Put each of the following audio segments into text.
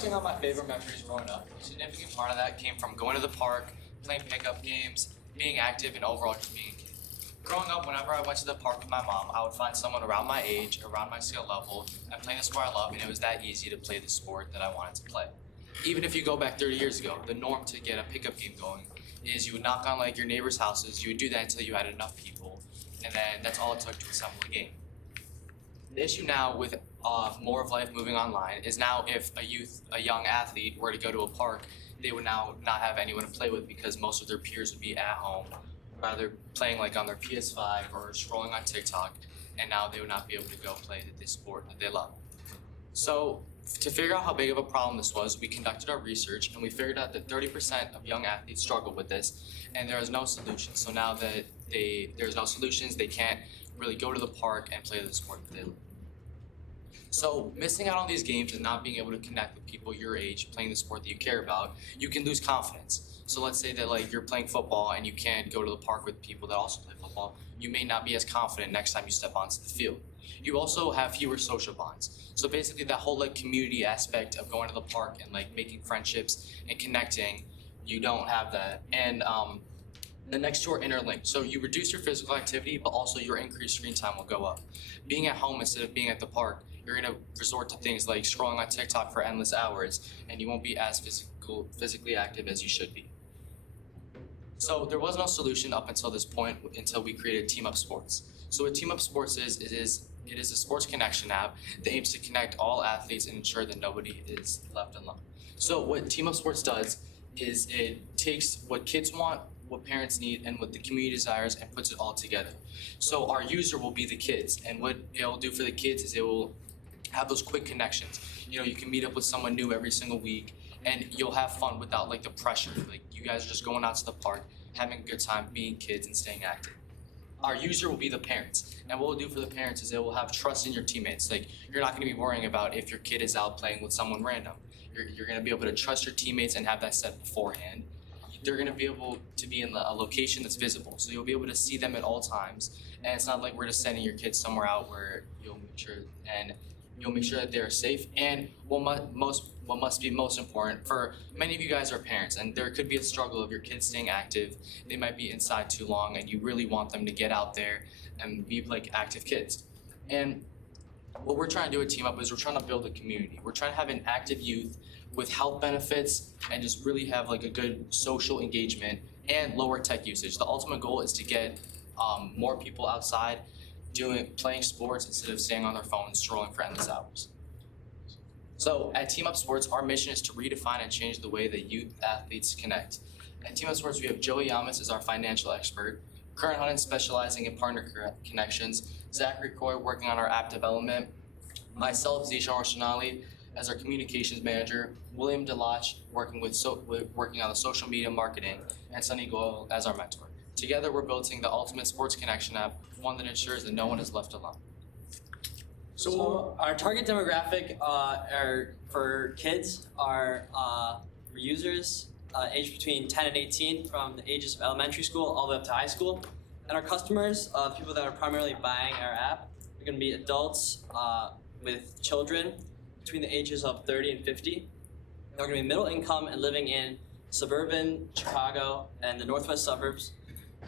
Reflecting on my favorite memories growing up, a significant part of that came from going to the park, playing pickup games, being active, and overall just being a kid. Growing up, whenever I went to the park with my mom, I would find someone around my age, around my skill level, and playing the sport I love, and it was that easy to play the sport that I wanted to play. Even if you go back 30 years ago, the norm to get a pickup game going is you would knock on like your neighbors' houses, you would do that until you had enough people, and then that's all it took to assemble a game. The issue now with more of life moving online is now if a young athlete were to go to a park, they would now not have anyone to play with because most of their peers would be at home, rather playing like on their PS5 or scrolling on TikTok, and now they would not be able to go play the sport that they love. So to figure out how big of a problem this was, we conducted our research and we figured out that 30% of young athletes struggle with this, and there is no solution. So now that there's no solutions, they can't really go to the park and play the sport that they love. So missing out on these games and not being able to connect with people your age playing the sport that you care about, you can lose confidence. So let's say that like you're playing football and you can't go to the park with people that also play football, you may not be as confident next time you step onto the field. You also have fewer social bonds. So basically that whole like community aspect of going to the park and like making friendships and connecting, you don't have that. And the next two are interlinked. So you reduce your physical activity, but also your increased screen time will go up. Being at home instead of being at the park, you're going to resort to things like scrolling on TikTok for endless hours, and you won't be as physically active as you should be. So there was no solution up until this point, until we created Team Up Sports. So what Team Up Sports is, it is a sports connection app that aims to connect all athletes and ensure that nobody is left alone. So what Team Up Sports does is it takes what kids want, what parents need, and what the community desires, and puts it all together. So our user will be the kids, and what it will do for the kids is it will have those quick connections. You know, you can meet up with someone new every single week, and you'll have fun without like the pressure. Like you guys are just going out to the park, having a good time, being kids and staying active. Our user will be the parents, and what we'll do for the parents is it will have trust in your teammates. Like you're not going to be worrying about if your kid is out playing with someone random. You're going to be able to trust your teammates and have that set beforehand. They're going to be able to be in a location that's visible, so you'll be able to see them at all times. And it's not like we're just sending your kids somewhere out where you'll make sure that they're safe. And what must be most important for many of you guys are parents, and there could be a struggle of your kids staying active. They might be inside too long, and you really want them to get out there and be like active kids. And what we're trying to do at Team Up is we're trying to build a community. We're trying to have an active youth with health benefits and just really have like a good social engagement and lower tech usage. The ultimate goal is to get more people outside playing sports instead of staying on their phones scrolling for endless hours. So at Team Up Sports, our mission is to redefine and change the way that youth athletes connect. At Team Up Sports, we have Joey Yamas as our financial expert, Current Hunton specializing in partner connections, Zachary Coy working on our app development, myself, Zishan Roshanali, as our communications manager, William Delach working on the social media marketing, and Sunny Goyle as our mentor. Together, we're building the ultimate sports connection app, one that ensures that no one is left alone. So our target demographic for kids are users aged between 10 and 18 from the ages of elementary school all the way up to high school. And our customers, people that are primarily buying our app, are going to be adults with children between the ages of 30 and 50. They're going to be middle income and living in suburban Chicago and the northwest suburbs.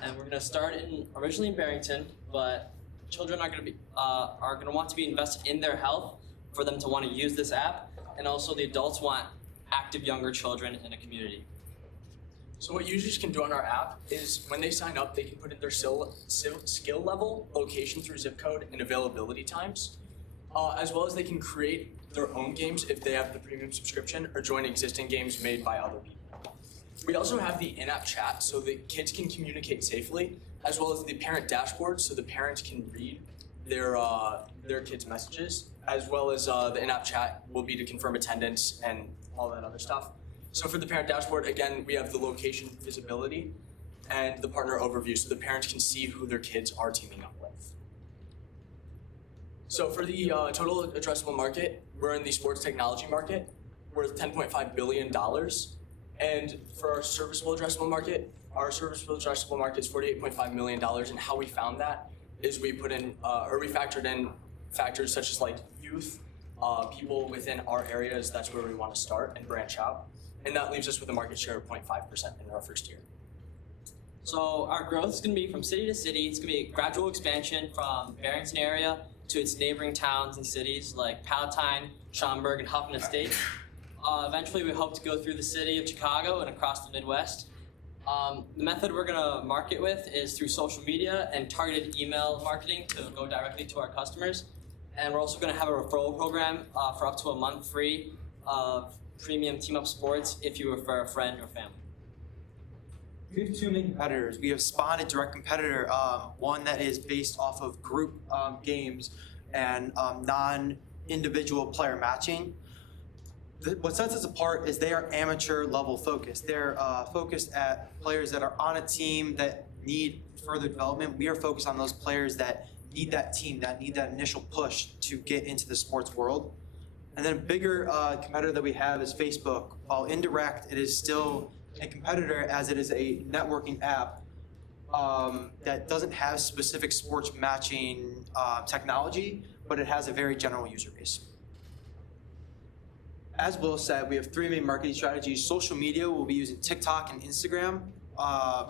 And we're going to start originally in Barrington, but children are going to want to be invested in their health for them to want to use this app, and also the adults want active younger children in a community. So what users can do on our app is when they sign up, they can put in their skill level, location through zip code, and availability times, as well as they can create their own games if they have the premium subscription or join existing games made by other people. We also have the in-app chat so that kids can communicate safely, as well as the parent dashboard so the parents can read their kids' messages, as well as the in-app chat will be to confirm attendance and all that other stuff. So for the parent dashboard, again, we have the location visibility and the partner overview so the parents can see who their kids are teaming up with. So for the total addressable market, we're in the sports technology market, worth $10.5 billion. And for our serviceable addressable market is $48.5 million. And how we found that is we factored in factors such as like youth, people within our areas, that's where we want to start and branch out. And that leaves us with a market share of 0.5% in our first year. So our growth is going to be from city to city. It's going to be a gradual expansion from Barrington area to its neighboring towns and cities like Palatine, Schaumburg, and Huffman Estates. Eventually, we hope to go through the city of Chicago and across the Midwest. The method we're going to market with is through social media and targeted email marketing to go directly to our customers. And we're also going to have a referral program for up to a month free of premium Team Up Sports if you refer a friend or family. We have two main competitors. We have Spawn, a direct competitor, one that is based off of group games and non-individual player matching. What sets us apart is they are amateur level focused. They're focused at players that are on a team that need further development. We are focused on those players that need that team, that need that initial push to get into the sports world. And then a bigger competitor that we have is Facebook. While indirect, it is still a competitor as it is a networking app that doesn't have specific sports matching technology, but it has a very general user base. As Will said, we have three main marketing strategies. Social media, we'll be using TikTok and Instagram,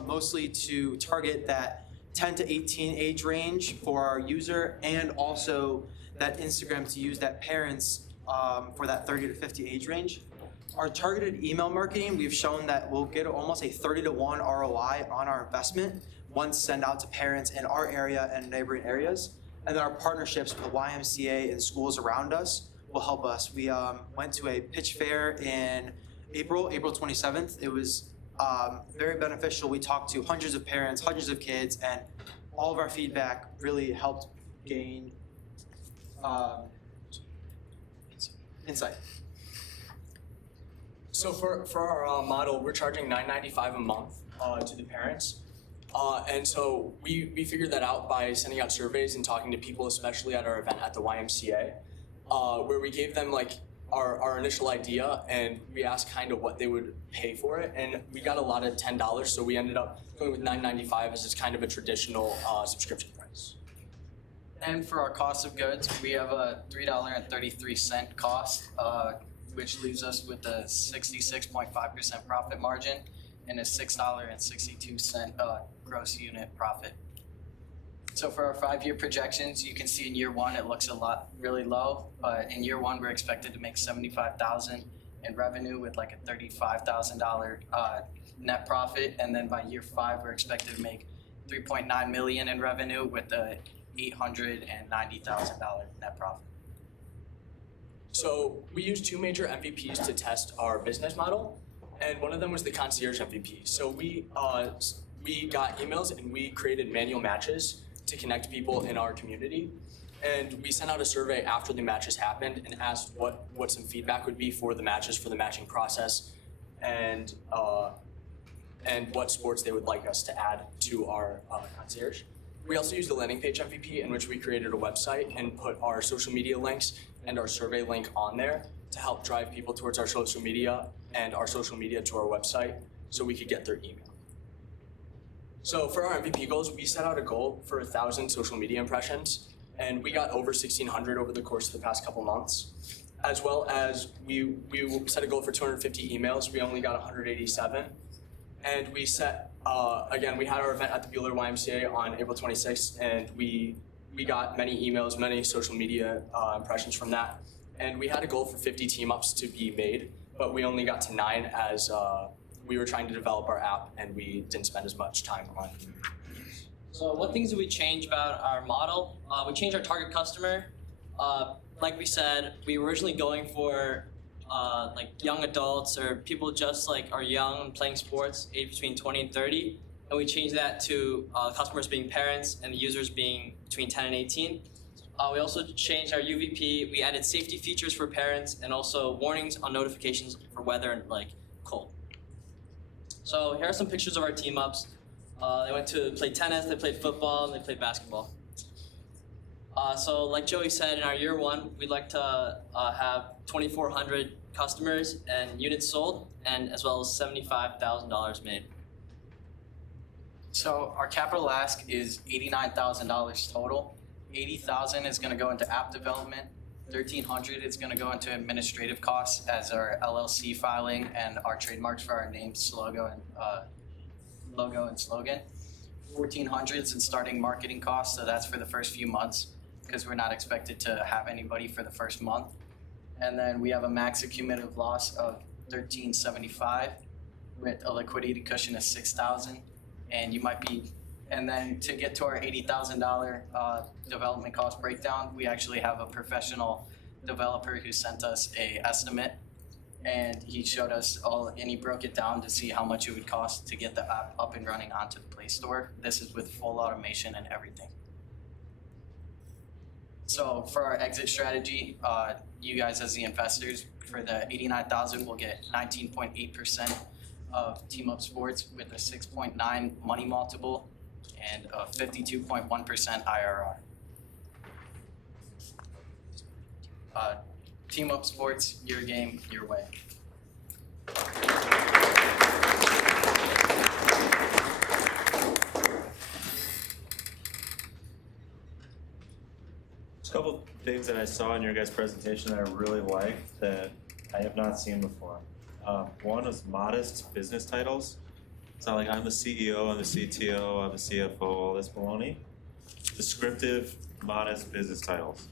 mostly to target that 10 to 18 age range for our user, and also that Instagram to use that parents for that 30 to 50 age range. Our targeted email marketing, we've shown that we'll get almost a 30 to 1 ROI on our investment once sent out to parents in our area and neighboring areas. And then our partnerships with the YMCA and schools around us will help us. We went to a pitch fair in April 27th. It was very beneficial. We talked to hundreds of parents, hundreds of kids, and all of our feedback really helped gain insight. So for our model, we're charging $9.95 a month to the parents. And so we figured that out by sending out surveys and talking to people, especially at our event at the YMCA, where we gave them like our initial idea and we asked kind of what they would pay for it. And we got a lot of $10, so we ended up going with $9.95 as kind of a traditional subscription price. And for our cost of goods, we have a $3.33 cost, which leaves us with a 66.5% profit margin and a $6.62 gross unit profit. So for our 5-year projections, you can see in year one it looks really low, but in year one we're expected to make $75,000 in revenue with like a $35,000 net profit, and then by year 5 we're expected to make $3.9 million in revenue with a $890,000 net profit. So we used 2 major MVPs to test our business model, and one of them was the concierge MVP. So we got emails and we created manual matches to connect people in our community. And we sent out a survey after the matches happened and asked what some feedback would be for the matches, for the matching process, and what sports they would like us to add to our concierge. We also used a landing page MVP in which we created a website and put our social media links and our survey link on there to help drive people towards our social media and our social media to our website so we could get their email. So for our MVP goals, we set out a goal for 1,000 social media impressions, and we got over 1,600 over the course of the past couple months. As well as we set a goal for 250 emails, we only got 187. And we set, again, we had our event at the Bueller YMCA on April 26th, and we got many emails, many social media impressions from that. And we had a goal for 50 team ups to be made, but we only got to 9 as we were trying to develop our app and we didn't spend as much time on it. So what things did we change about our model? We changed our target customer. Like we said, we were originally going for like young adults or people just like are young and playing sports, age between 20 and 30. And we changed that to customers being parents and the users being between 10 and 18. We also changed our UVP. We added safety features for parents and also warnings on notifications for weather and like cold. So here are some pictures of our team ups. They went to play tennis, they played football, and they played basketball. So like Joey said, in our year one, we'd like to have 2,400 customers and units sold, and as well as $75,000 made. So our capital ask is $89,000 total. $80,000 is going to go into app development. $1,300 is gonna go into administrative costs as our LLC filing and our trademarks for our names, logo and slogan. $1,400 is in starting marketing costs, so that's for the first few months, because we're not expected to have anybody for the first month. And then we have a max accumulative loss of $1,375 with a liquidity cushion of $6,000. And you might be, and then to get to our $80,000 development cost breakdown, we actually have a professional developer who sent us a estimate, and he showed us all, and he broke it down to see how much it would cost to get the app up and running onto the Play Store. This is with full automation and everything. So for our exit strategy, you guys as the investors, for the $89,000, will get 19.8% of Team Up Sports with a 6.9 money multiple and a 52.1% IRR. Team Up Sports, your game, your way. There's a couple things that I saw in your guys' presentation that I really liked that I have not seen before. One was modest business titles. It's not like I'm the CEO, I'm the CTO, I'm the CFO, all this baloney. Descriptive, modest business titles.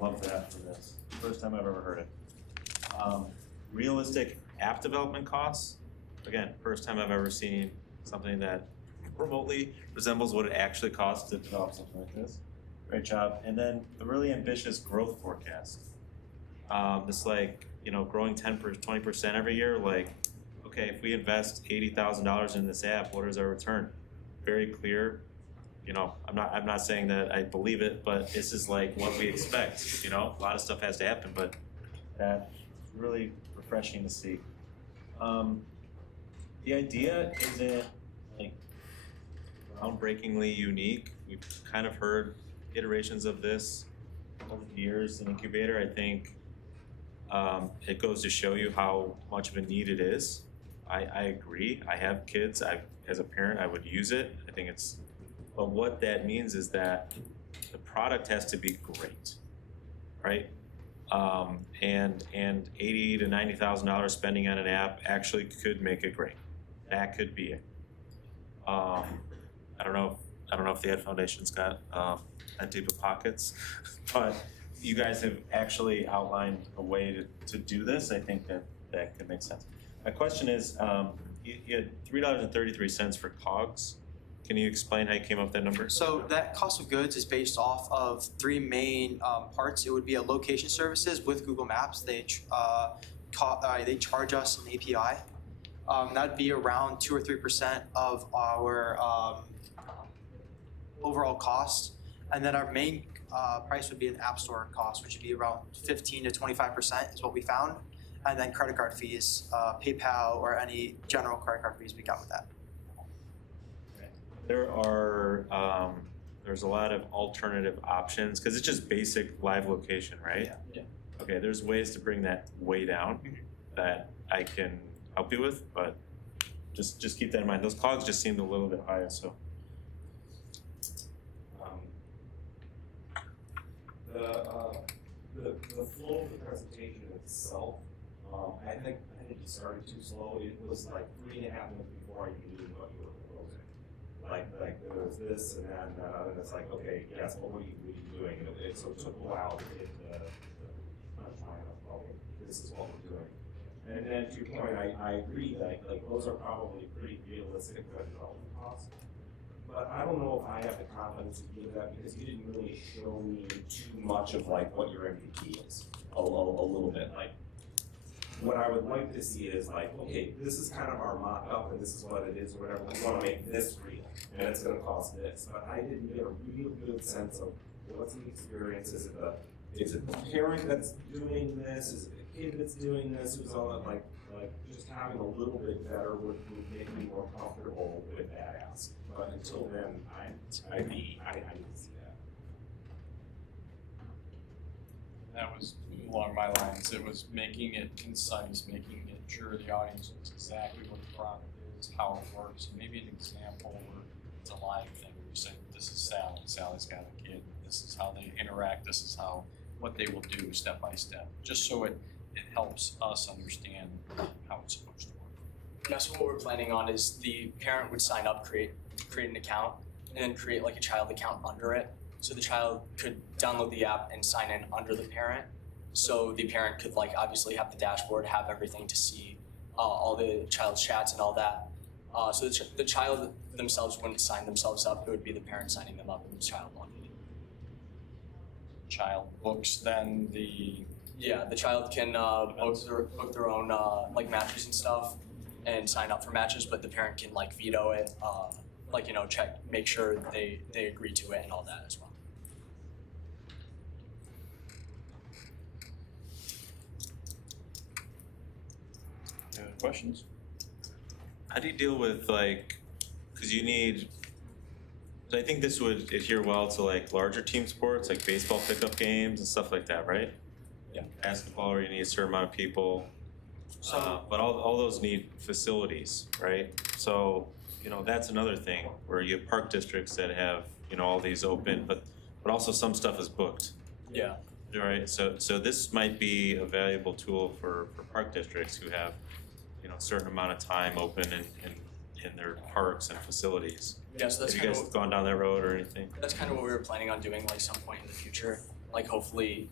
Love that for this. First time I've ever heard it. Realistic app development costs. Again, first time I've ever seen something that remotely resembles what it actually costs to develop something like this. Great job. And then a really ambitious growth forecast. This like, growing 20% every year, like, okay, if we invest $80,000 in this app, what is our return? Very clear. I'm not saying that I believe it, but this is like what we expect. A lot of stuff has to happen, but that's really refreshing to see. The idea isn't like groundbreakingly unique. We've kind of heard iterations of this over the years in Incubator. I think it goes to show you how much of a need it is. I agree. I have kids. As a parent, I would use it. I think it's, but what that means is that the product has to be great, right? And $80,000 to $90,000 spending on an app actually could make it great. That could be it. I don't know if the Ed Foundation's got that deep of pockets, but you guys have actually outlined a way to do this. I think that could make sense. My question is, you had $3.33 for COGS. Can you explain how you came up with that number? So that cost of goods is based off of three main parts. It would be a location services with Google Maps. They charge us an API. That'd be around 2 or 3% of our overall cost. And then our main price would be an app store cost, which would be around 15 to 25% is what we found. And then credit card fees, PayPal, or any general credit card fees we got with that. There's a lot of alternative options because it's just basic live location, right? Yeah. Okay, there's ways to bring that way down that I can help you with, but just keep that in mind. Those COGS just seemed a little bit higher, so. The flow of the presentation itself, I think you started too slow. It was like 3.5 minutes before I even knew what you were proposing. Like there was this and that and that other, and it's like, okay, yes, what were you doing? And so it took a while to get the punchline of, okay, this is what we're doing. And then to your point, I agree that like those are probably pretty realistic development costs. But I don't know if I have the confidence to do that because you didn't really show me too much of like what your MVP is. A little bit. Like what I would like to see is like, okay, this is kind of our mock-up and this is what it is or whatever. We want to make this real and it's going to cost this. But I didn't get a real good sense of what's the experience. Is it the parent that's doing this? Is it the kid that's doing this? Who's all that like just having a little bit better would make me more comfortable with that ask. But until then, I need to see that. That was along my lines. It was making it concise, making it sure the audience knows exactly what the product is, how it works. Maybe an example where it's a live thing where you say, this is Sally. Sally's got a kid. This is how they interact. This is how what they will do step by step, just so it helps us understand how it's supposed to work. And that's what we're planning on is the parent would sign up, create an account, and then create like a child account under it. So the child could download the app and sign in under the parent. So the parent could like obviously have the dashboard, have everything to see all the child's chats and all that. So the child themselves wouldn't sign themselves up, it would be the parent signing them up and the child logging in. Child books then the Yeah, the child can book their own like matches and stuff and sign up for matches, but the parent can like veto it, like, you know, check, make sure they agree to it and all that as well. Any other questions? How do you deal with like, because you need, I think this would adhere well to like larger team sports, like baseball pickup games and stuff like that, right? Yeah. Basketball, where you need a certain amount of people. But all those need facilities, right? So, you know, that's another thing where you have park districts that have, you know, all these open, but also some stuff is booked. Yeah. Right, so this might be a valuable tool for park districts who have, you know, a certain amount of time open in their parks and facilities. Yeah, so that's Have you kind guys of gone down that road or anything? that's kind of what we were planning on doing like some point in the future. Like hopefully,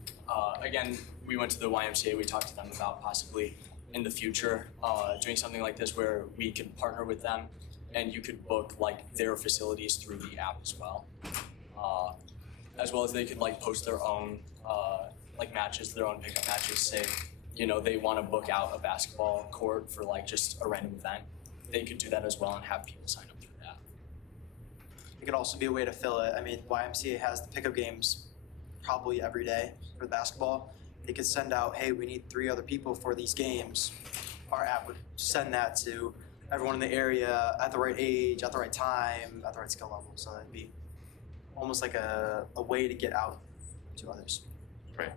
again, we went to the YMCA, we talked to them about possibly in the future, doing something like this where we could partner with them and you could book like their facilities through the app as well. As well as they could like post their own like matches, their own pickup matches, say, you know, they want to book out a basketball court for like just a random event. They could do that as well and have people sign up through that. It could also be a way to fill it. I mean, YMCA has the pickup games probably every day for the basketball. They could send out, hey, we need 3 other people for these games. Our app would send that to everyone in the area at the right age, at the right time, at the right skill level. So that'd be almost like a way to get out to others. Right.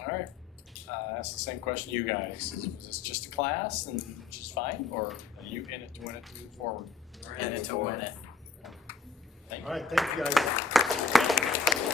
All right, ask the same question to you guys. Is this just a class and which is fine, or are you in it to win it to move forward? We're in it to win it. Thank you. All right, thank you guys.